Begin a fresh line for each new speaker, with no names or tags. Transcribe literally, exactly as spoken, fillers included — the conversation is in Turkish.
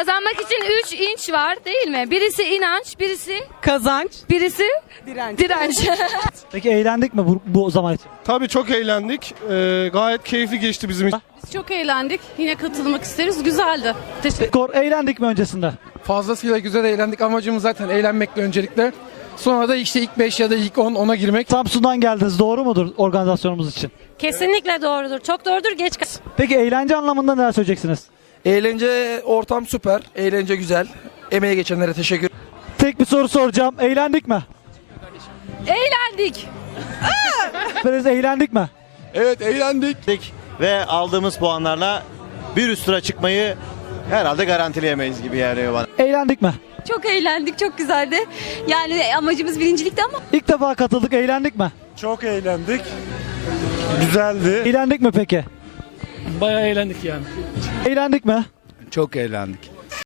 Kazanmak için üç inç var değil mi? Birisi inanç, birisi
Kazanç,
birisi
direnç.
direnç.
Peki eğlendik mi bu, bu zaman için?
Tabii çok eğlendik. Ee, gayet keyifli geçti bizim için.
Biz çok eğlendik. Yine katılmak isteriz. Güzeldi. Teşekkür
Skor eğlendik mi öncesinde?
Fazlasıyla güzel eğlendik. Amacımız zaten eğlenmekle öncelikle. Sonra da işte ilk beş ya da ilk on ona girmek.
Samsun'dan geldiniz, doğru mudur organizasyonumuz için?
Kesinlikle doğrudur. Çok doğrudur. Geç
Peki eğlence anlamında neler söyleyeceksiniz?
Eğlence ortam süper. Eğlence güzel. Emeğe geçenlere teşekkür.
Tek bir soru soracağım. Eğlendik mi?
Eğlendik.
Biraz eğlendik mi?
Evet eğlendik ve aldığımız puanlarla bir üst tura çıkmayı herhalde garantileyemeyiz gibi geliyor bana.
Eğlendik mi?
Çok eğlendik. Çok güzeldi. Yani amacımız birincilikti ama.
İlk defa katıldık, eğlendik mi?
Çok eğlendik. Güzeldi.
Eğlendik mi peki?
Bayağı eğlendik yani.
Eğlendik mi?
Çok eğlendik.